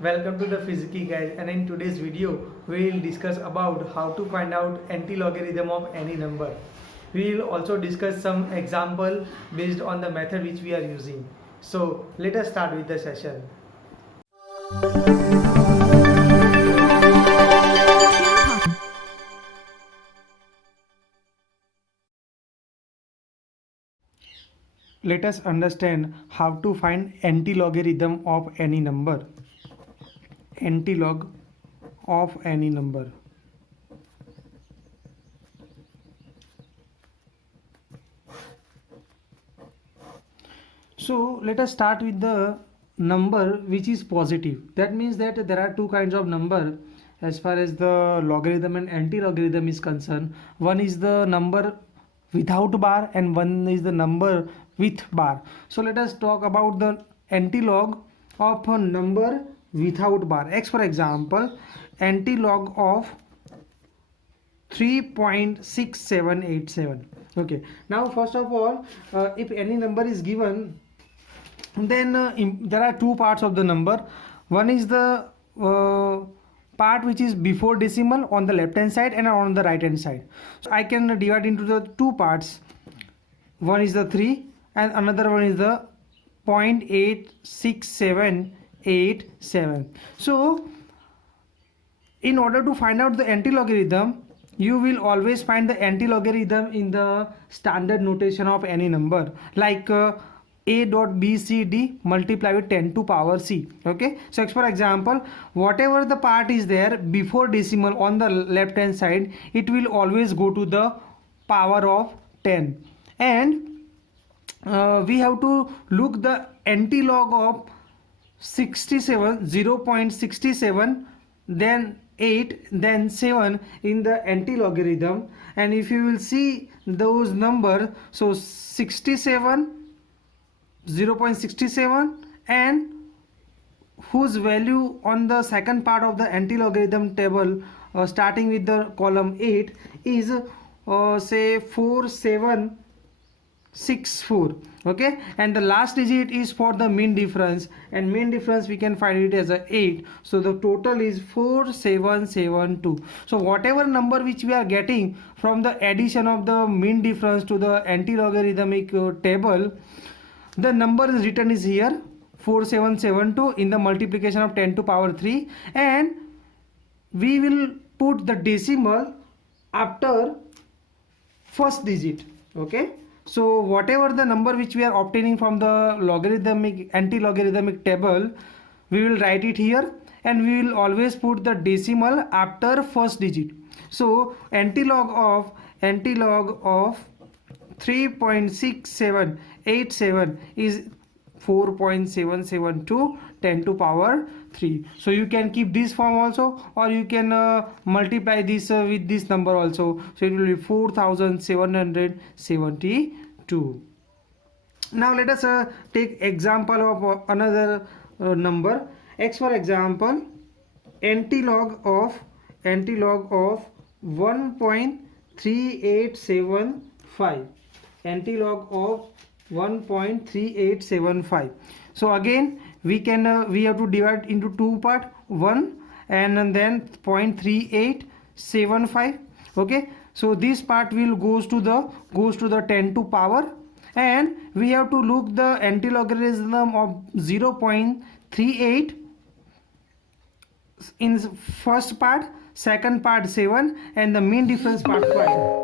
Welcome to the Physics guys, and in today's video we will discuss about how to find out anti-logarithm of any number. We will also discuss some example based on the method which we are using. So let us start with the session. Let us understand how to find anti-logarithm of any number. Anti-log of any number. So let us start with the number which is positive. That means that there are two kinds of number as far as the logarithm and anti-logarithm is concerned. One is the number without bar and one is the number with bar. So let us talk about the anti-log of a number without bar. X, for example, anti-log of 3.6787. Okay, now first of all, if any number is given, then there are two parts of the number. One is the part which is before decimal on the left hand side and on the right hand side. So I can divide into the two parts. One is the 3 and another one is the 0.86787. So in order to find out the anti-logarithm, you will always find the anti-logarithm in the standard notation of any number, like a dot b c d multiply with 10 to power c. Okay, so for example, whatever the part is there before decimal on the left hand side, it will always go to the power of 10. And we have to look the anti-log of 0.67, then 8, then 7 in the anti-logarithm. And if you will see those numbers, so 67, 0.67, and whose value on the second part of the anti-logarithm table, starting with the column 8, is say 4764. Okay, and the last digit is for the mean difference, and mean difference we can find it as a 8. So the total is 4772. So whatever number which we are getting from the addition of the mean difference to the anti-logarithmic table, the number is written is here 4772 in the multiplication of 10 to power 3, and we will put the decimal after first digit. Okay, so whatever the number which we are obtaining from the logarithmic anti-logarithmic table, we will write it here, and we will always put the decimal after first digit. So anti-log of 3.6787 is 4.772 10 to power 3. So you can keep this form also, or you can multiply this with this number also. So it will be 4772. Now let us take example of another number. X, for example, anti-log of 1.3875. Anti-log of 1.3875. So again we have to divide into two part, 1 and then 0.3875. Okay, so this part will goes to the 10 to power, and we have to look the anti-logarithm of 0.38 in first part, second part 7, and the mean difference part 5.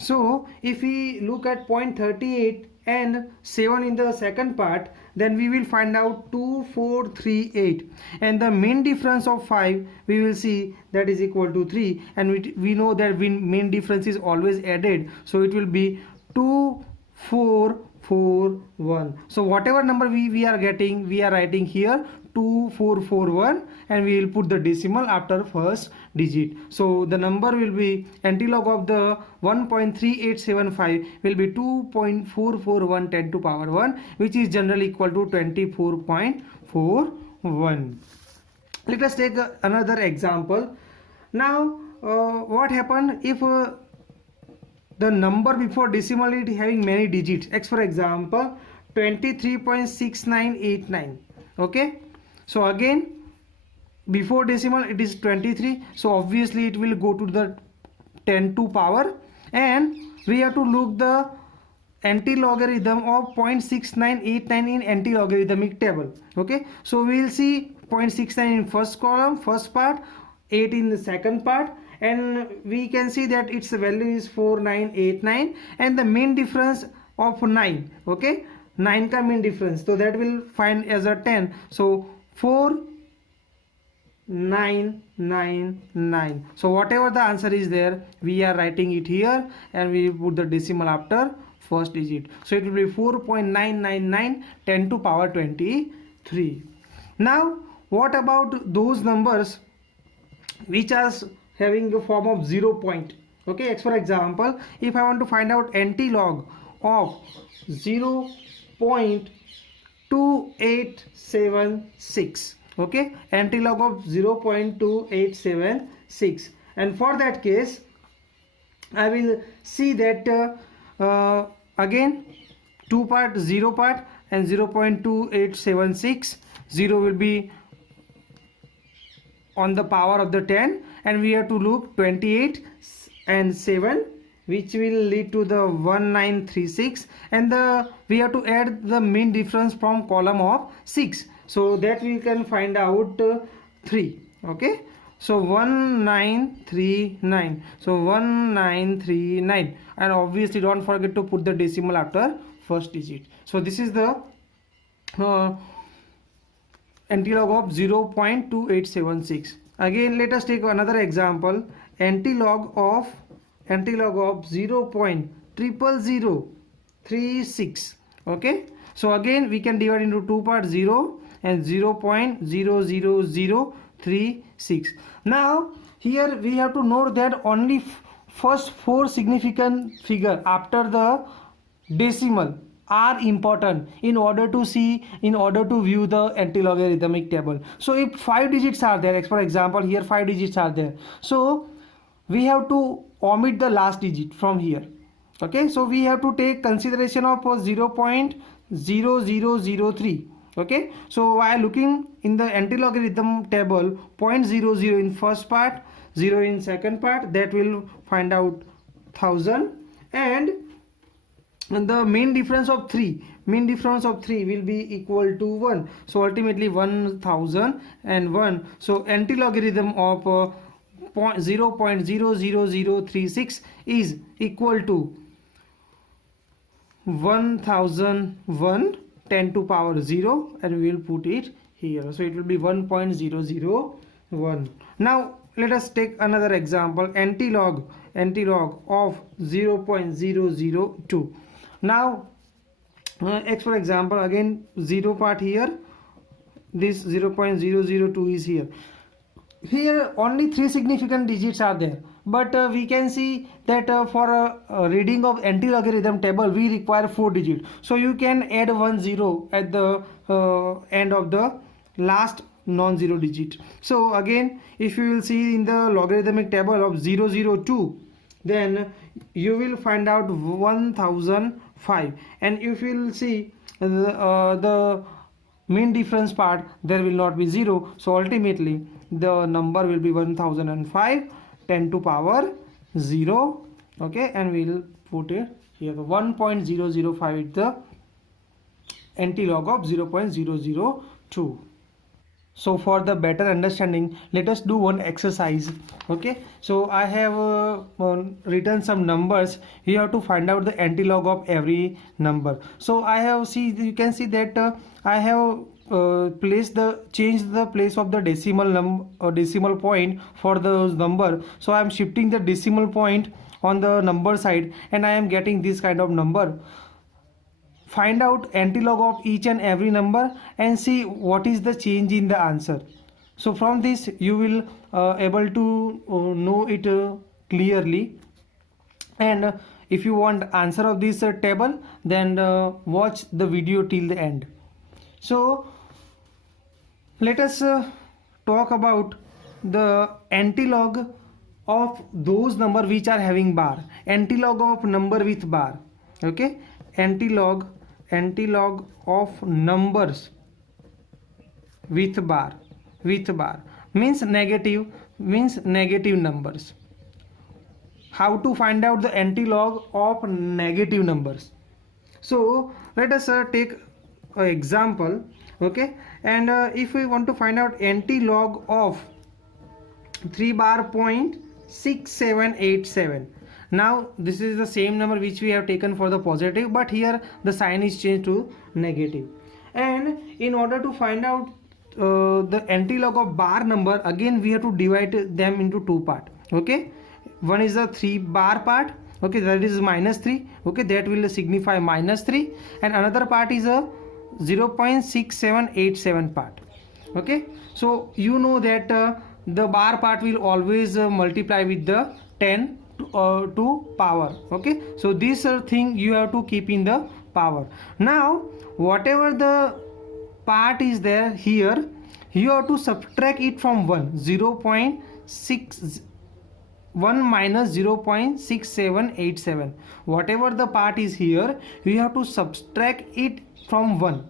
So if we look at 0.38 and 7 in the second part, then we will find out 2438, and the mean difference of 5 we will see that is equal to 3, and we know that mean difference is always added, so it will be 2441. So whatever number we are getting, we are writing here 2441, and we will put the decimal after first digit. So the number will be anti-log of the 1.3875 will be 2.441 10 to power 1, which is generally equal to 24.41. Let us take another example. Now what happened if the number before decimal is having many digits? X, for example, 23.6989. Okay, so again before decimal it is 23, so obviously it will go to the 10 to power, and we have to look the anti-logarithm of 0.6989 in anti-logarithmic table. Okay, so we will see 0.69 in first column, first part, 8 in the second part, and we can see that its value is 4989, and the mean difference of 9. Okay, 9 ka mean difference, so that will find as a 10, so 4999. So whatever the answer is there, we are writing it here, and we put the decimal after first digit, so it will be 4.999 10 to power 23. Now what about those numbers which are having a form of 0 point? Okay, for example, if I want to find out anti-log of 0.2876, okay, anti-log of 0.2876, and for that case I will see that again 2 part, 0 part, and 0.2876, 0 will be on the power of the 10, and we have to look 28 and 7, which will lead to the 1936, and we have to add the mean difference from column of 6, so that we can find out 3. Okay, so 1939, so 1939, and obviously don't forget to put the decimal after first digit. So this is the anti-log of 0.2876. Again let us take another example, anti-log of 0.00036. okay, so again we can divide into 2 parts, 0 and 0.00036. now here we have to note that only first 4 significant figure after the decimal are important in order to view the anti-logarithmic table. So if 5 digits are there, for example here 5 digits are there, so we have to omit the last digit from here. Okay, so we have to take consideration of 0.0003. okay, so while looking in the anti-logarithm table, 0.00 in first part, 0 in second part, that will find out 1000, and the mean difference of 3 will be equal to 1, so ultimately 1001. so anti-logarithm of 0.00036 is equal to 1001 10 to power 0, and we will put it here, so it will be 1.001. now let us take another example, anti-log of 0.002. now for example, again 0 part here, this 0.002 is here only 3 significant digits are there, but we can see that for a reading of anti-logarithm table we require 4 digits, so you can add 1 0 at the end of the last non-zero digit. So again if you will see in the logarithmic table of 002, then you will find out 1005, and if you will see the mean difference part, there will not be 0, so ultimately the number will be 1005 10 to power 0. okay, and we will put it here, the 1.005 is the anti-log of 0.002. So for the better understanding, let us do one exercise. Okay, so I have written some numbers. You have to find out the anti-log of every number. So I have you can see that I have changed the place of the decimal point for the number. So I am shifting the decimal point on the number side, and I am getting this kind of number. Find out anti-log of each and every number and see what is the change in the answer. So from this you will able to know it clearly, and if you want answer of this table, then watch the video till the end. So let us talk about the anti-log of those number which are having bar, anti-log of number with bar. Okay, anti-log antilog of numbers with bar means negative numbers. How to find out the antilog of negative numbers? So let us take an example, okay, and if we want to find out antilog of 3 bar point 6787, now this is the same number which we have taken for the positive, but here the sign is changed to negative. And in order to find out the antilog of bar number, again we have to divide them into two part, okay. One is the 3 bar part, okay, that is -3, okay, that will signify -3, and another part is a 0.6787 part, okay. So you know that the bar part will always multiply with the 10 to power, okay. So this thing you have to keep in the power. Now whatever the part is there here, you have to subtract it from 1 minus 0.6787. Whatever the part is here, you have to subtract it from 1,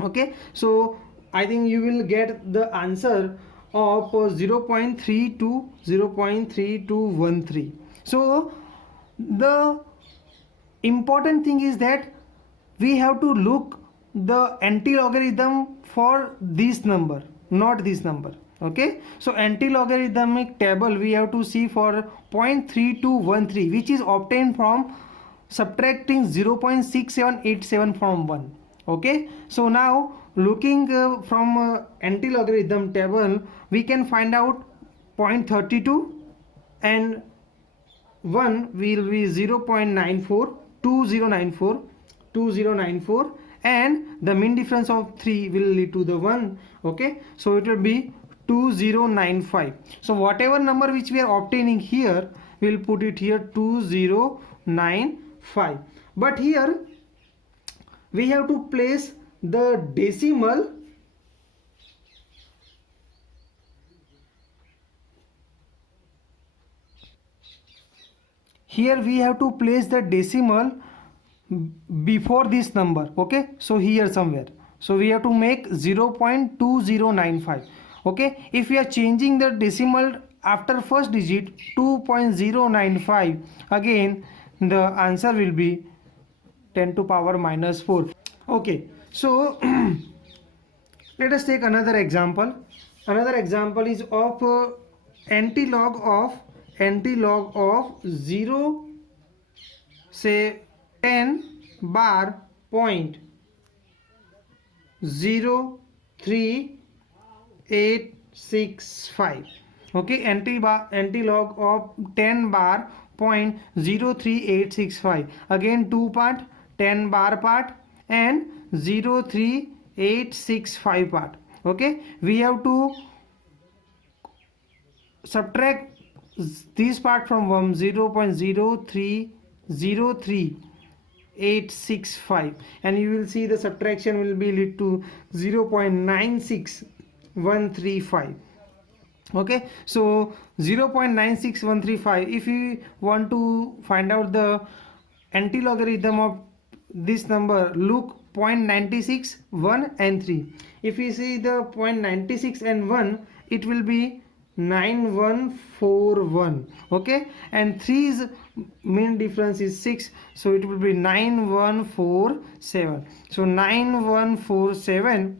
okay. So I think you will get the answer of 0.3213. So the important thing is that we have to look the anti-logarithm for this number, not this number, okay. So anti-logarithmic table we have to see for 0.3213, which is obtained from subtracting 0.6787 from 1, okay. So now looking from anti-logarithm table, we can find out 0.32 and 1 will be 0.94, 2094, and the mean difference of 3 will lead to the 1, okay. So it will be 2095. So whatever number which we are obtaining here, we will put it here 2095. But here we have to place the decimal here, we have to place the decimal before this number, okay. So here somewhere, so we have to make 0.2095, okay. If we are changing the decimal after first digit 2.095, again the answer will be 10 to power minus 4, okay. So let us take another example. Another example is of antilog of 0, say 10 bar point 03865, okay. Antilog of 10 bar point 03865, again two part, 10 bar part and 03865 part, okay. We have to subtract this part from 0.0303865, and you will see the subtraction will be lead to 0.96135, okay. So 0.96135, if you want to find out the anti-logarithm of this number, look 0.96, 1 and 3. If you see the 0.96 and 1, it will be 9141, okay, and 3's mean difference is 6, so it will be 9147. So 9147,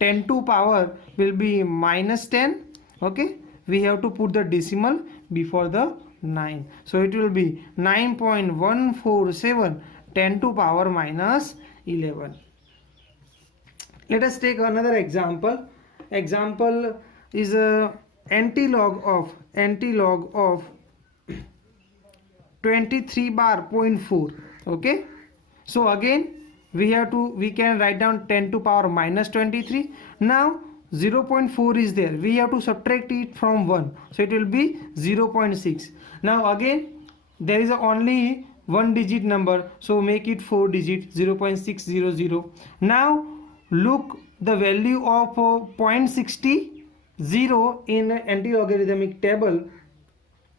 10 to power will be minus 10, okay. We have to put the decimal before the 9, so it will be 9.147, 10 to power minus 11. Let us take another example. Example is a antilog of 23 bar point 4, okay. So again we can write down 10 to power minus 23. Now 0.4 is there, we have to subtract it from 1, so it will be 0.6. Now again there is only one digit number, so make it 4 digit, 0.600. Now look the value of 0.60 in anti-logarithmic table,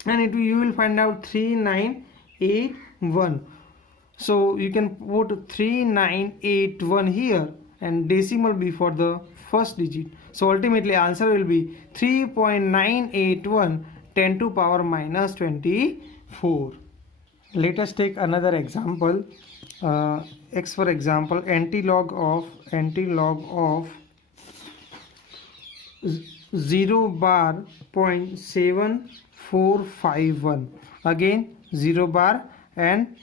and you will find out 3981. So you can put 3981 here and decimal before the first digit. So ultimately answer will be 3.981 10 to power minus 24. Let us take another example. X for example, antilog of 0 bar 0.7451. Again 0 bar and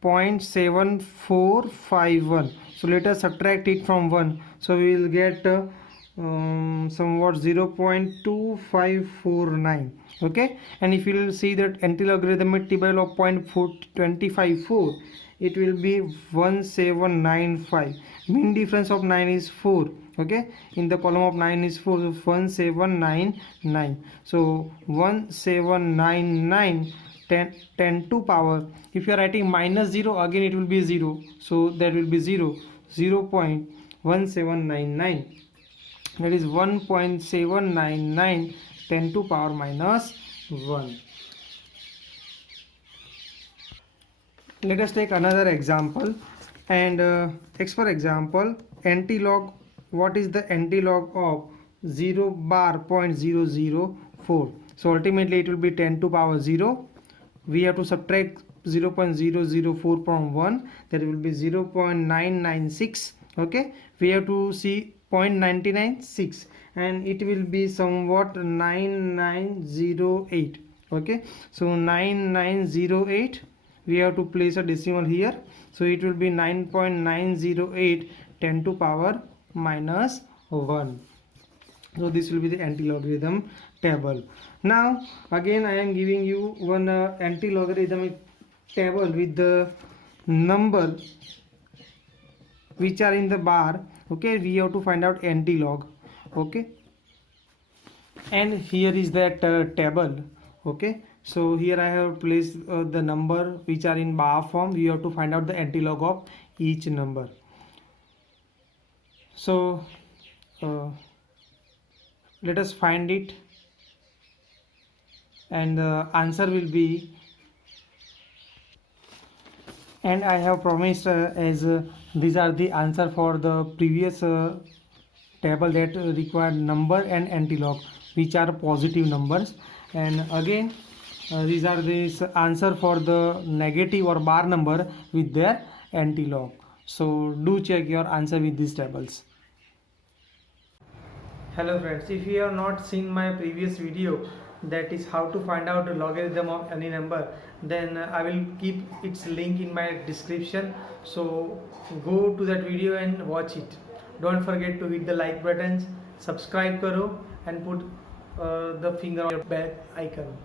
0.7451. So let us subtract it from 1. So we will get somewhat 0.2549. Okay, and if you will see that anti-logarithmic table of 0.254, it will be 1795. Mean difference of 9 is 4. Okay, in the column of 9 is 4, so 1799. So 1799 10 to power, if you are writing minus 0, again it will be 0, so that will be 0.1799, that is 1.799 10 to power minus 1. Let us take another example, and X for example, antilog, what is the antilog of 0 bar 0.004? So ultimately it will be 10 to power 0. We have to subtract 0.004 from 1, that will be 0.996. okay, we have to see 0.996 and it will be somewhat 9908. okay, so 9908, we have to place a decimal here, so it will be 9.908 10 to power minus 1. So this will be the anti-logarithm table. Now again I am giving you one anti-logarithmic table with the number which are in the bar. Okay, we have to find out anti-log. Okay, and here is that table. Okay, so here I have placed the number which are in bar form. We have to find out the anti-log of each number. So let us find it, and the answer will be, and I have promised as these are the answer for the previous table that required number and antilog which are positive numbers, and again these are this answer for the negative or bar number with their antilog. So do check your answer with these tables. Hello friends, if you have not seen my previous video, that is how to find out the logarithm of any number, then I will keep its link in my description, so go to that video and watch it. Don't forget to hit the like buttons, subscribe karo and put the finger on your bell icon.